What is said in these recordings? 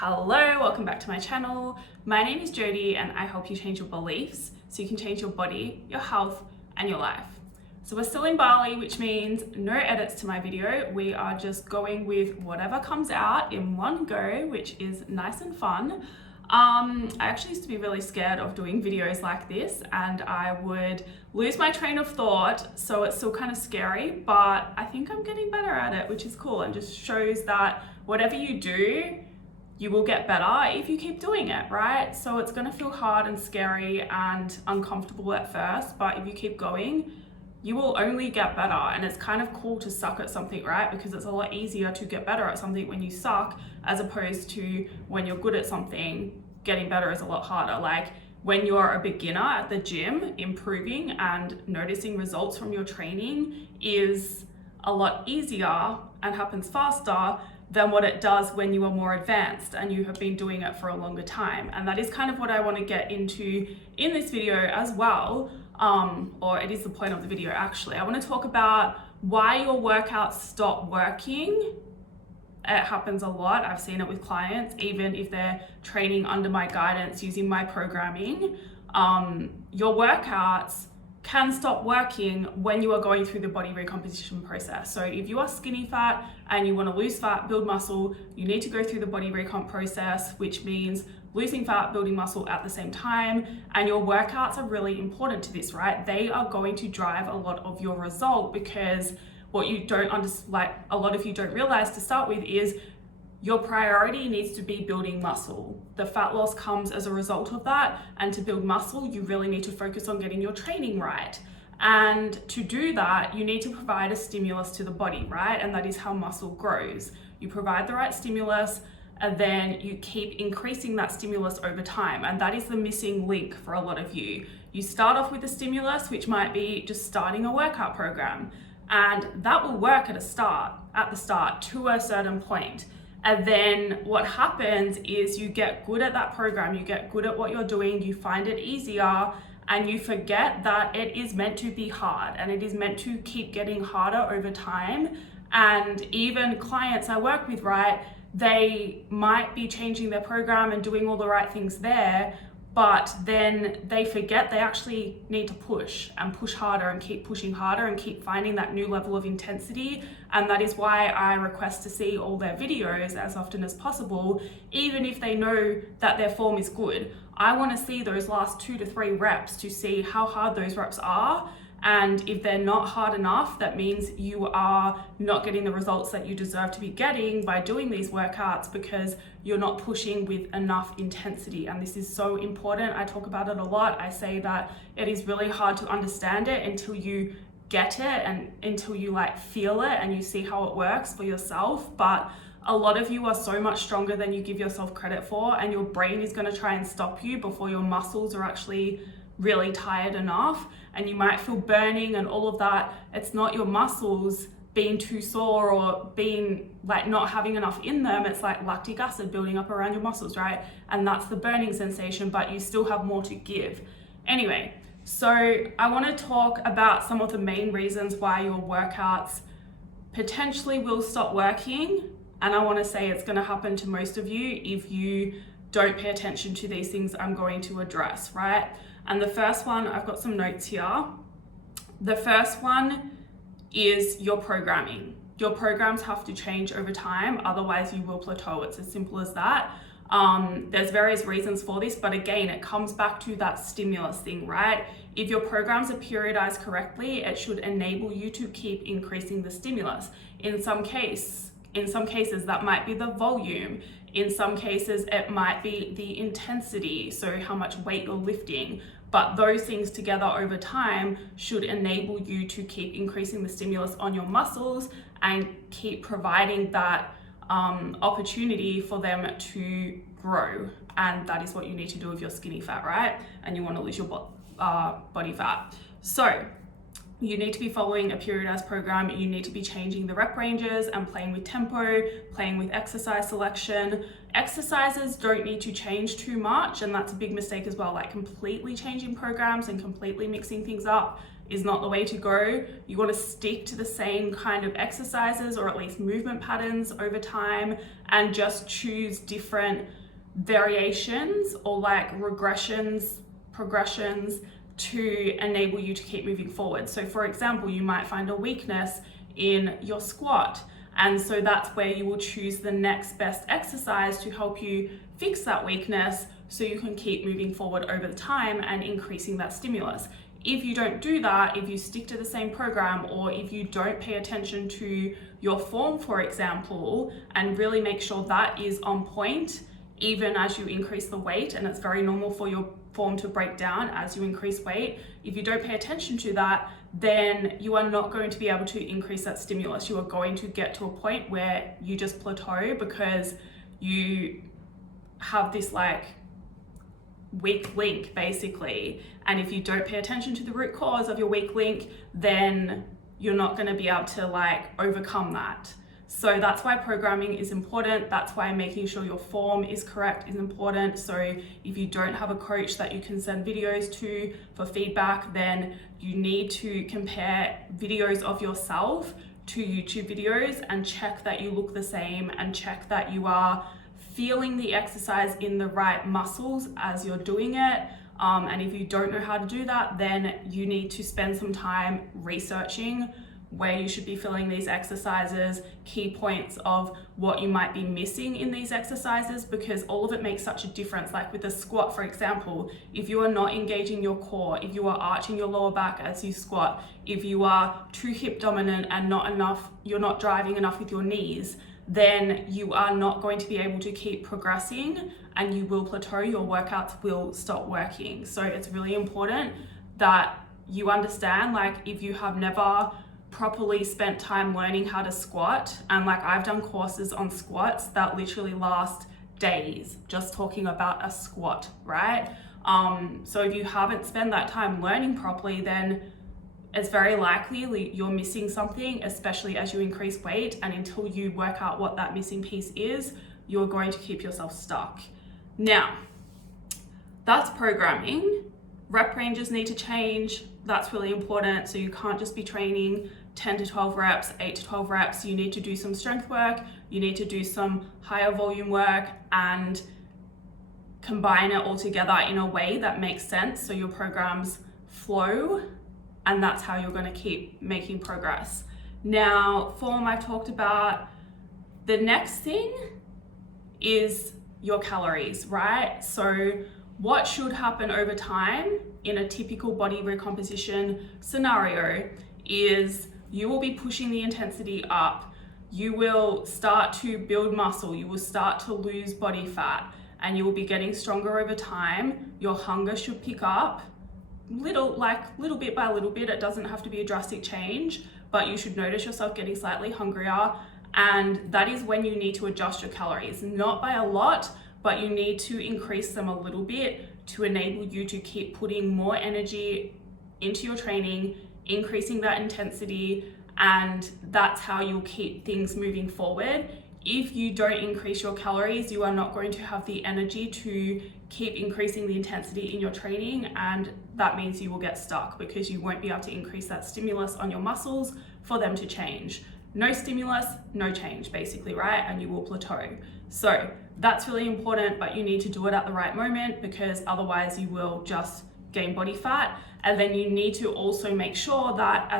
Hello, welcome back to my channel. My name is Jodie and I help you change your beliefs so you can change your body, your health, and your life. So we're still in Bali, which means no edits to my video. We are just going with whatever comes out in one go, which is nice and fun. I actually used to be really scared of doing videos like this and I would lose my train of thought, so it's still kind of scary, but I think I'm getting better at it, which is cool, and just shows that whatever you do, you will get better if you keep doing it, right? So it's gonna feel hard and scary and uncomfortable at first, but if you keep going, you will only get better. And it's kind of cool to suck at something, right? Because it's a lot easier to get better at something when you suck, as opposed to when you're good at something, getting better is a lot harder. Like when you're a beginner at the gym, improving and noticing results from your training is a lot easier and happens faster than what it does when you are more advanced and you have been doing it for a longer time. And that is kind of what I want to get into in this video as well, or it is the point of the video actually. I want to talk about why your workouts stop working. It happens a lot. I've seen it with clients, even if they're training under my guidance using my programming. Your workouts can stop working when you are going through the body recomposition process. So if you are skinny fat and you want to lose fat, build muscle, you need to go through the body recomp process, which means losing fat, building muscle at the same time. And your workouts are really important to this, right? They are going to drive a lot of your result, because what you don't understand, like a lot of you don't realize to start with, is your priority needs to be building muscle. The fat loss comes as a result of that. And to build muscle, you really need to focus on getting your training right. And to do that, you need to provide a stimulus to the body, right? And that is how muscle grows. You provide the right stimulus, and then you keep increasing that stimulus over time. And that is the missing link for a lot of you. You start off with a stimulus, which might be just starting a workout program. And that will work at the start to a certain point. And then what happens is you get good at that program, you get good at what you're doing, you find it easier, and you forget that it is meant to be hard and it is meant to keep getting harder over time. And even clients I work with, right, they might be changing their program and doing all the right things there, but then they forget they actually need to push and push harder and keep pushing harder and keep finding that new level of intensity. And that is why I request to see all their videos as often as possible, even if they know that their form is good. I want to see those last 2 to 3 reps to see how hard those reps are. And if they're not hard enough, that means you are not getting the results that you deserve to be getting by doing these workouts, because you're not pushing with enough intensity. And this is so important. I talk about it a lot. I say that it is really hard to understand it until you get it and until you like feel it and you see how it works for yourself. But a lot of you are so much stronger than you give yourself credit for, and your brain is going to try and stop you before your muscles are actually really tired enough. And you might feel burning and all of that. It's not your muscles being too sore or being like not having enough in them. It's like lactic acid building up around your muscles, right? And that's the burning sensation, but you still have more to give. Anyway, so I want to talk about some of the main reasons why your workouts potentially will stop working. And I want to say it's going to happen to most of you if you don't pay attention to these things I'm going to address, right? And the first one, I've got some notes here. The first one is your programming. Your programs have to change over time, otherwise you will plateau. It's as simple as that. There's various reasons for this, but again, it comes back to that stimulus thing, right? If your programs are periodized correctly, it should enable you to keep increasing the stimulus. In some cases, that might be the volume. In some cases, it might be the intensity, so how much weight you're lifting. But those things together over time should enable you to keep increasing the stimulus on your muscles and keep providing that opportunity for them to grow. And that is what you need to do with your skinny fat, right? And you want to lose your body fat. So you need to be following a periodized program. You need to be changing the rep ranges and playing with tempo, playing with exercise selection. Exercises don't need to change too much, and that's a big mistake as well, like completely changing programs and completely mixing things up is not the way to go. You want to stick to the same kind of exercises or at least movement patterns over time, and just choose different variations or like regressions, progressions to enable you to keep moving forward. So for example, you might find a weakness in your squat, and so that's where you will choose the next best exercise to help you fix that weakness so you can keep moving forward over the time and increasing that stimulus. If you don't do that, if you stick to the same program, or if you don't pay attention to your form, for example, and really make sure that is on point, even as you increase the weight, and it's very normal for your form to break down as you increase weight. If you don't pay attention to that, then you are not going to be able to increase that stimulus. You are going to get to a point where you just plateau because you have this like weak link basically. And if you don't pay attention to the root cause of your weak link, then you're not going to be able to like overcome that. So that's why programming is important. That's why making sure your form is correct is important. So if you don't have a coach that you can send videos to for feedback, then you need to compare videos of yourself to YouTube videos and check that you look the same, and check that you are feeling the exercise in the right muscles as you're doing it. And if you don't know how to do that, then you need to spend some time researching where you should be feeling these exercises, key points of what you might be missing in these exercises, because all of it makes such a difference. Like with the squat, for example, if you are not engaging your core, if you are arching your lower back as you squat, if you are too hip dominant and you're not driving enough with your knees, then you are not going to be able to keep progressing and you will plateau, your workouts will stop working. So it's really important that you understand, like if you have never properly spent time learning how to squat, and like I've done courses on squats that literally last days just talking about a squat, right? So if you haven't spent that time learning properly, then it's very likely you're missing something, especially as you increase weight. And until you work out what that missing piece is, you're going to keep yourself stuck. Now, that's programming. Rep ranges need to change. That's really important. So you can't just be training 10 to 12 reps, 8 to 12 reps. You need to do some strength work. You need to do some higher volume work and combine it all together in a way that makes sense so your programs flow, and that's how you're going to keep making progress. Now, form I've talked about. The next thing is your calories, right? So what should happen over time in a typical body recomposition scenario is you will be pushing the intensity up. You will start to build muscle. You will start to lose body fat, and you will be getting stronger over time. Your hunger should pick up little bit by little bit. It doesn't have to be a drastic change, but you should notice yourself getting slightly hungrier. And that is when you need to adjust your calories, not by a lot, but you need to increase them a little bit to enable you to keep putting more energy into your training, increasing that intensity, and that's how you'll keep things moving forward. If you don't increase your calories, you are not going to have the energy to keep increasing the intensity in your training, and that means you will get stuck because you won't be able to increase that stimulus on your muscles for them to change. No stimulus, no change, basically, right? And you will plateau. So that's really important, but you need to do it at the right moment because otherwise you will just gain body fat. And then you need to also make sure that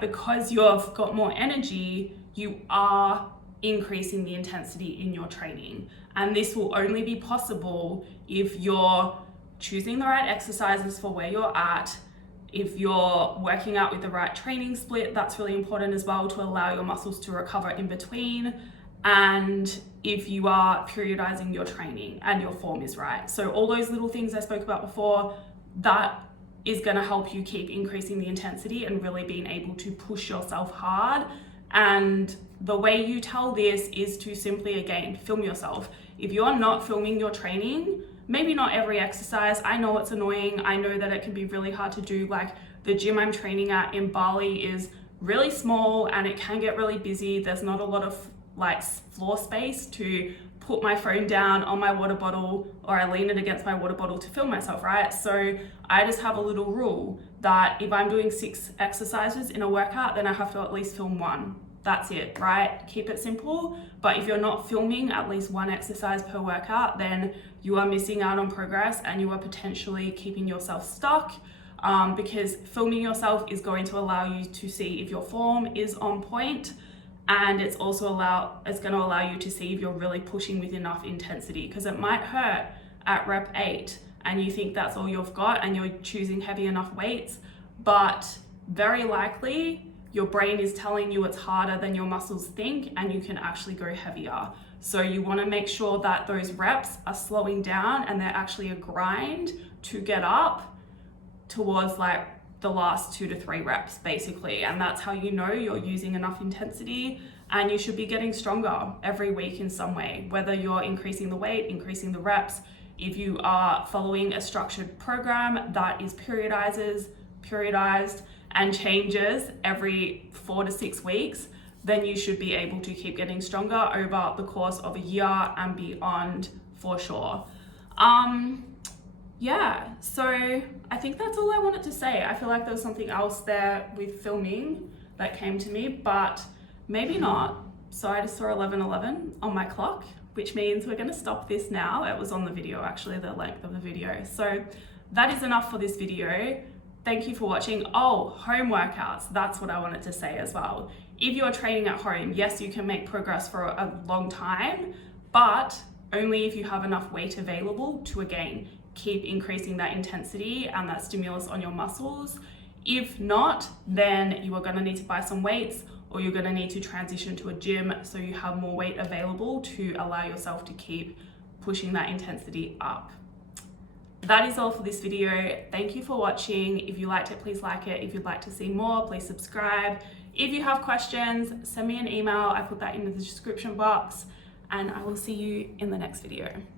because you've got more energy, you are increasing the intensity in your training. And this will only be possible if you're choosing the right exercises for where you're at. If you're working out with the right training split, that's really important as well to allow your muscles to recover in between. And if you are periodizing your training and your form is right. So all those little things I spoke about before, that is going to help you keep increasing the intensity and really being able to push yourself hard. And the way you tell this is to simply, again, film yourself. If you're not filming your training, maybe not every exercise. I know it's annoying. I know that it can be really hard to do. Like the gym I'm training at in Bali is really small and it can get really busy. There's not a lot of like floor space to put my phone down on my water bottle, or I lean it against my water bottle to film myself, right? So I just have a little rule that if I'm doing 6 exercises in a workout, then I have to at least film 1. That's it, right? Keep it simple. But if you're not filming at least 1 exercise per workout, then you are missing out on progress and you are potentially keeping yourself stuck, because filming yourself is going to allow you to see if your form is on point, and it's going to allow you to see if you're really pushing with enough intensity, because it might hurt at rep 8 and you think that's all you've got and you're choosing heavy enough weights, but very likely your brain is telling you it's harder than your muscles think and you can actually go heavier. So you want to make sure that those reps are slowing down and they're actually a grind to get up towards like the last 2 to 3 reps basically. And that's how you know you're using enough intensity, and you should be getting stronger every week in some way, whether you're increasing the weight, increasing the reps. If you are following a structured program that is periodized and changes every 4 to 6 weeks, then you should be able to keep getting stronger over the course of a year and beyond for sure. Yeah, so I think that's all I wanted to say. I feel like there was something else there with filming that came to me, but maybe not. So I just saw 11:11 on my clock, which means we're gonna stop this now. It was on the video, actually, the length of the video. So that is enough for this video. Thank you for watching. Oh, home workouts, that's what I wanted to say as well. If you're training at home, yes, you can make progress for a long time, but only if you have enough weight available to, again, keep increasing that intensity and that stimulus on your muscles. If not, then you are gonna need to buy some weights, or you're gonna need to transition to a gym so you have more weight available to allow yourself to keep pushing that intensity up. That is all for this video. Thank you for watching. If you liked it, please like it. If you'd like to see more, please subscribe. If you have questions, send me an email. I put that in the description box, and I will see you in the next video.